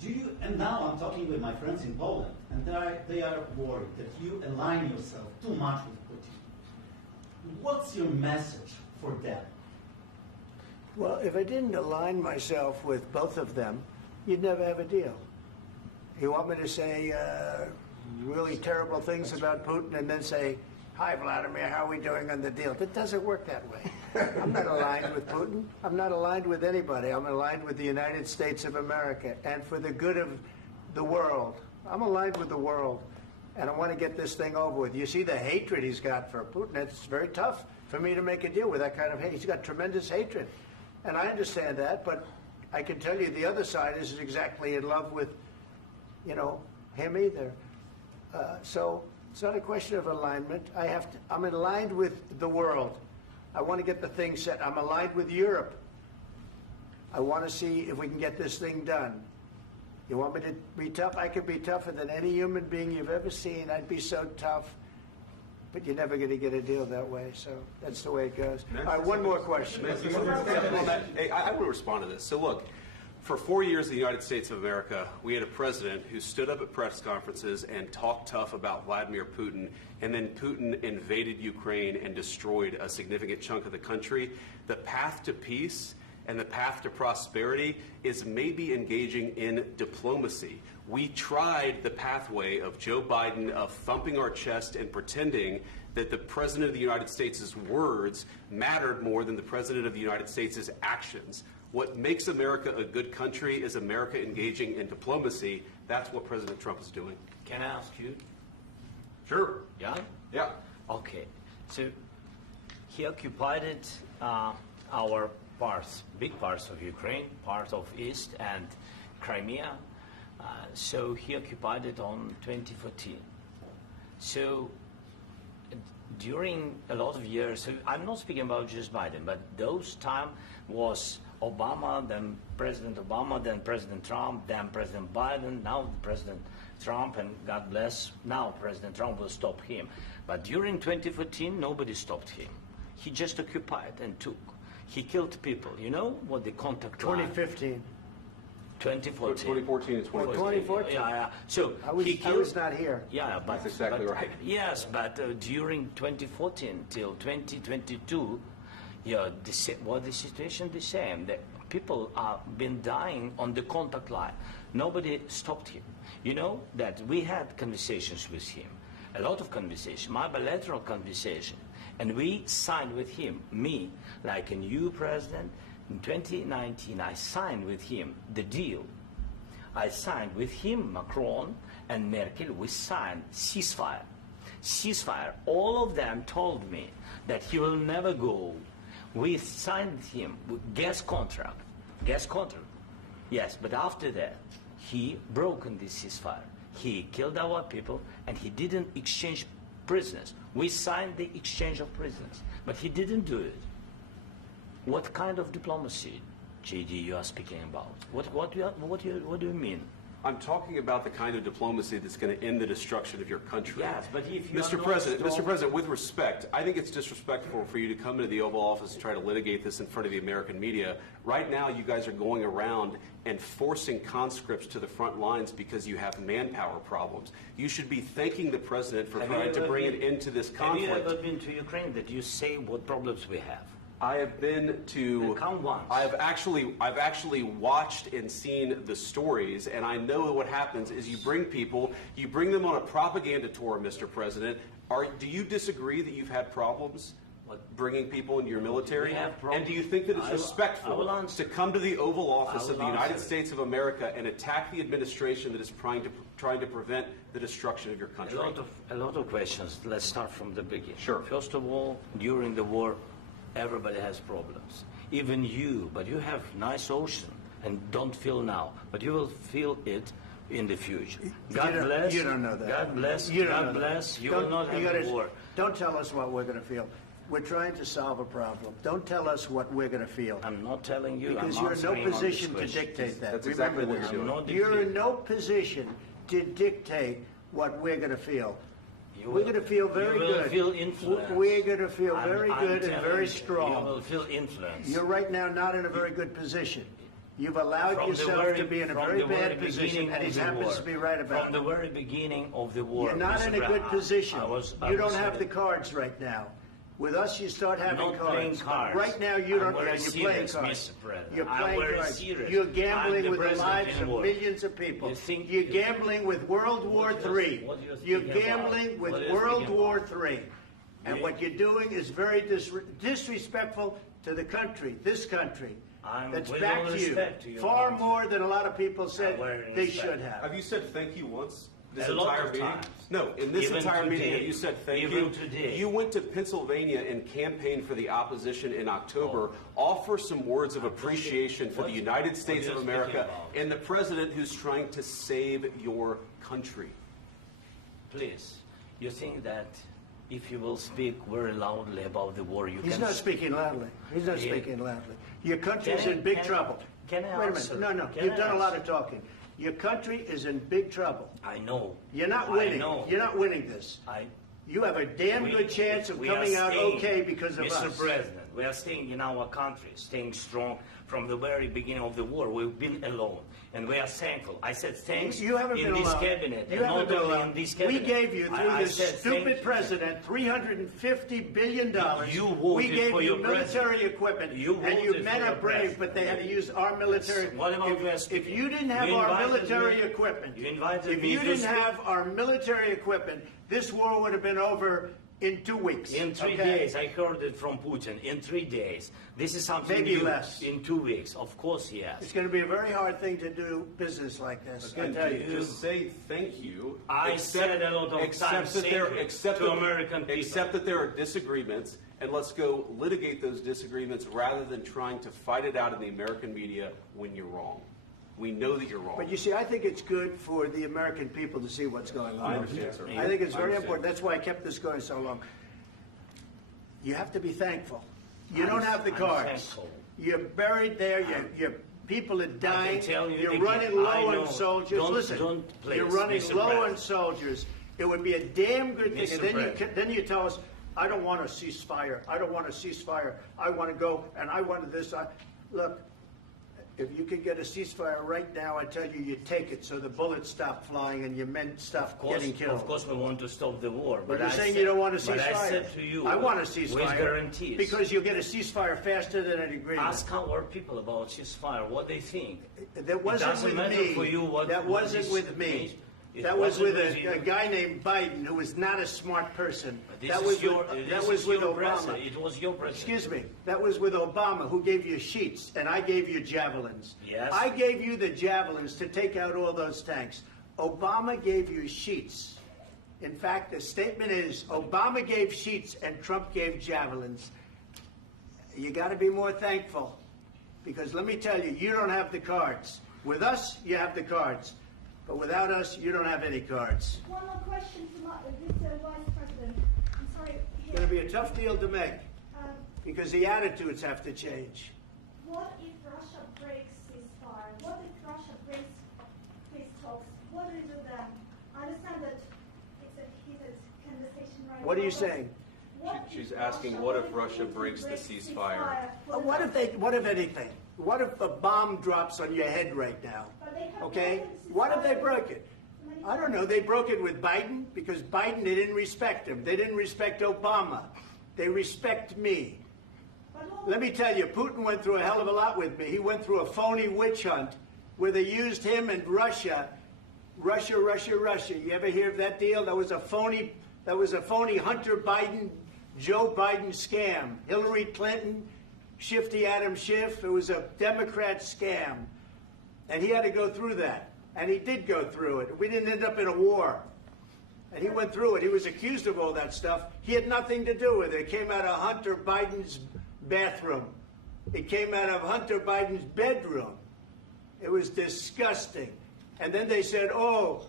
Do you, and now I'm talking with my friends in Poland, and they are worried that you align yourself too much with Putin. What's your message for them? Well, if I didn't align myself with both of them, you'd never have a deal. You want me to say really terrible things about Putin and then say, "Hi, Vladimir, how are we doing on the deal?" It doesn't work that way. I'm not aligned with Putin. I'm not aligned with anybody. I'm aligned with the United States of America and for the good of the world. I'm aligned with the world, and I want to get this thing over with. You see the hatred he's got for Putin. It's very tough for me to make a deal with that kind of hate. He's got tremendous hatred, and I understand that, but I can tell you the other side isn't exactly in love with, him either. So it's not a question of alignment. I'm aligned with the world. I want to get the thing set. I'm aligned with Europe. I want to see if we can get this thing done. You want me to be tough? I could be tougher than any human being you've ever seen. I'd be so tough. But you're never going to get a deal that way. So that's the way it goes. All right, one more question. I will respond to this. So look, for 4 years in the United States of America, we had a president who stood up at press conferences and talked tough about Vladimir Putin, and then Putin invaded Ukraine and destroyed a significant chunk of the country. The path to peace and the path to prosperity is maybe engaging in diplomacy. We tried the pathway of Joe Biden of thumping our chest and pretending that the President of the United States' words mattered more than the President of the United States' actions. What makes America a good country is America engaging in diplomacy. That's what President Trump is doing. Can I ask you? Sure. Yeah? Yeah. Okay. So he occupied our parts, big parts of Ukraine, part of East and Crimea. So he occupied it on 2014. So during a lot of years, so I'm not speaking about just Biden, but those time was Obama, then President Obama, then President Trump, then President Biden, now President Trump, and God bless, now President Trump will stop him. But during 2014, nobody stopped him. He just occupied and took. He killed people. You know what the contact 2015. 2014. 2014 and 2014. Yeah. So I was not here. Yeah, but that's exactly right. Yes, but during 2014 till 2022, the situation the same. The people are been dying on the contact line. Nobody stopped him. You know that we had conversations with him, a lot of conversation, my bilateral conversation, and we signed with him, me, like a new president. In 2019, I signed with him the deal. I signed with him, Macron and Merkel, we signed ceasefire. Ceasefire. All of them told me that he will never go. We signed with him with gas contract. Gas contract. Yes, but after that, he broken this ceasefire. He killed our people and he didn't exchange prisoners. We signed the exchange of prisoners, but he didn't do it. What kind of diplomacy, JD, you are speaking about? What do you mean? I'm talking about the kind of diplomacy that's going to end the destruction of your country. Yes, but if you Mr. President, with respect, I think it's disrespectful for you to come into the Oval Office and try to litigate this in front of the American media. Right now, you guys are going around and forcing conscripts to the front lines because you have manpower problems. You should be thanking the President for trying to bring an end to this conflict. Have you ever been to Ukraine that you say what problems we have? I have been to. Come once. I've actually watched and seen the stories, and I know what happens is you bring them on a propaganda tour, Mr. President. Do you disagree that you've had problems bringing people into your military? And do you think that it's respectful to come to the Oval Office of the United States of America and attack the administration that is trying to prevent the destruction of your country? A lot of questions. Let's start from the beginning. Sure. First of all, during the war, everybody has problems, even you, but you have nice ocean and don't feel now, but you will feel it in the future. God bless. You don't know that. God bless. God bless. You will not have a war. Don't tell us what we're going to feel. We're trying to solve a problem. Don't tell us what we're going to feel. I'm not telling you. Because you're in no position to dictate that. That's exactly what you're doing. You're in no position to dictate what we're going to feel. We're going to feel very good. You will feel influence. We're going to feel very good and very strong. You will feel influence. You're right now not in a very good position. You've allowed yourself to be in a very bad position, and he happens to be right about it. From the very beginning of the war. You're not in a good position. You don't have the cards right now. With us, you start having cards. Right now, you don't. You're playing cards. You're playing cards. You're gambling with the lives of millions of people. You're gambling with World War III. You're gambling with World War III. And what you're doing is very disrespectful to the country, this country. That's back to you. Far more than a lot of people said they should have. Have you said thank you once? This entire meeting? No, in this entire meeting, have you said thank you? You went to Pennsylvania and campaigned for the opposition in October. Offer some words of appreciation for the United States of America and the president who's trying to save your country. Please, you think that if you will speak very loudly about the war, you can... He's not speaking loudly. He's not speaking loudly. Your country is in big trouble. Can I Wait a answer? minute. No. You've done a lot of talking. Your country is in big trouble. I know. You're not winning. You're not winning this. You have a damn good chance of coming out okay because of us. Mr. President, we are staying in our country, staying strong from the very beginning of the war. We've been alone, and we are thankful. I said thanks you haven't in been this alone. cabinet, you and haven't not been only alone. in this cabinet. We gave you, through this stupid president, $350 billion. You voted we gave for you your military equipment, and you men are brave, but they had to use our military. If you didn't have our military equipment, if you didn't have our military equipment, this war would have been over in 2 weeks. In 3 days, I heard it from Putin. In 3 days. This is something maybe new. Less. In 2 weeks, of course, yes. It's going to be a very hard thing to do business like this. Again, I tell you. Just say thank you. I said a lot of times to American people. Accept that there are disagreements, and let's go litigate those disagreements rather than trying to fight it out in the American media when you're wrong. We know that you're wrong. But you see, I think it's good for the American people to see what's going on. I understand, sir. I think it's very important. That's why I kept this going so long. You have to be thankful. You don't have the cards. Thankful. You're buried there. Your people are dying. You're again, running low on soldiers. Listen, please, you're running Mr. low President. on soldiers. It would be a damn good thing. Mr. And then you tell us, I don't want a ceasefire. I don't want a ceasefire. I want to go, and I want this. Look, if you could get a ceasefire right now, I tell you, you take it so the bullets stop flying and your men stop getting killed. Of course, we want to stop the war. But you're saying you don't want a ceasefire. But I said to you, I want a ceasefire. with guarantees. Because you'll get a ceasefire faster than an agreement. Ask our people about ceasefire, what they think. That wasn't with me. That wasn't with me. That was with a guy named Biden, who was not a smart person. That was with Obama. It was your president. Excuse me. That was with Obama, who gave you sheets, and I gave you javelins. Yes. I gave you the javelins to take out all those tanks. Obama gave you sheets. In fact, the statement is Obama gave sheets and Trump gave javelins. You got to be more thankful, because let me tell you, you don't have the cards. With us, you have the cards. But without us, you don't have any cards. One more question to Mr. Vice President. I'm sorry. It's going to be a tough deal to make, because the attitudes have to change. What if Russia breaks ceasefire? What if Russia breaks peace talks? What do you do then? I understand that it's a heated conversation right now. What are you saying? She's asking, what if Russia breaks the ceasefire? What if anything? What if a bomb drops on your head right now? Okay? What if they broke it? I don't know. They broke it with Biden because Biden, they didn't respect him. They didn't respect Obama. They respect me. Let me tell you, Putin went through a hell of a lot with me. He went through a phony witch hunt where they used him and Russia. Russia. You ever hear of that deal? That was a phony Hunter Biden, Joe Biden scam. Hillary Clinton, Shifty Adam Schiff. It was a Democrat scam. And he had to go through that. And he did go through it. We didn't end up in a war. And he went through it. He was accused of all that stuff. He had nothing to do with it. It came out of Hunter Biden's bathroom. It came out of Hunter Biden's bedroom. It was disgusting. And then they said, oh,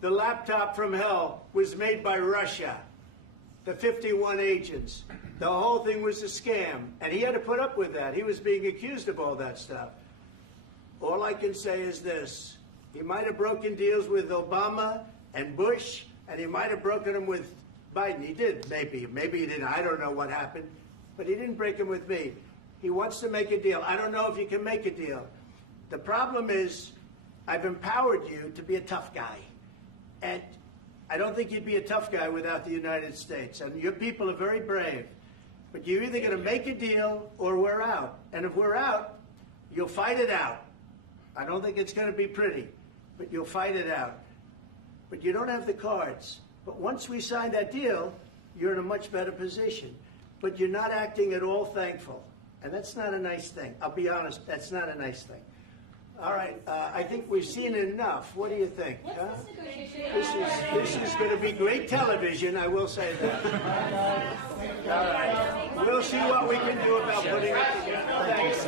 the laptop from hell was made by Russia. The 51 agents. The whole thing was a scam. And he had to put up with that. He was being accused of all that stuff. All I can say is this. He might have broken deals with Obama and Bush, and he might have broken them with Biden. He did, maybe. Maybe he didn't. I don't know what happened. But he didn't break them with me. He wants to make a deal. I don't know if you can make a deal. The problem is, I've empowered you to be a tough guy. And I don't think you'd be a tough guy without the United States. And your people are very brave. But you're either going to make a deal or we're out. And if we're out, you'll fight it out. I don't think it's going to be pretty, but you'll fight it out. But you don't have the cards. But once we sign that deal, you're in a much better position. But you're not acting at all thankful. And that's not a nice thing. I'll be honest, that's not a nice thing. All right, I think we've seen enough. What do you think? Huh? This is going to be great television, I will say that. All right, we'll see what we can do about putting it together. Thanks.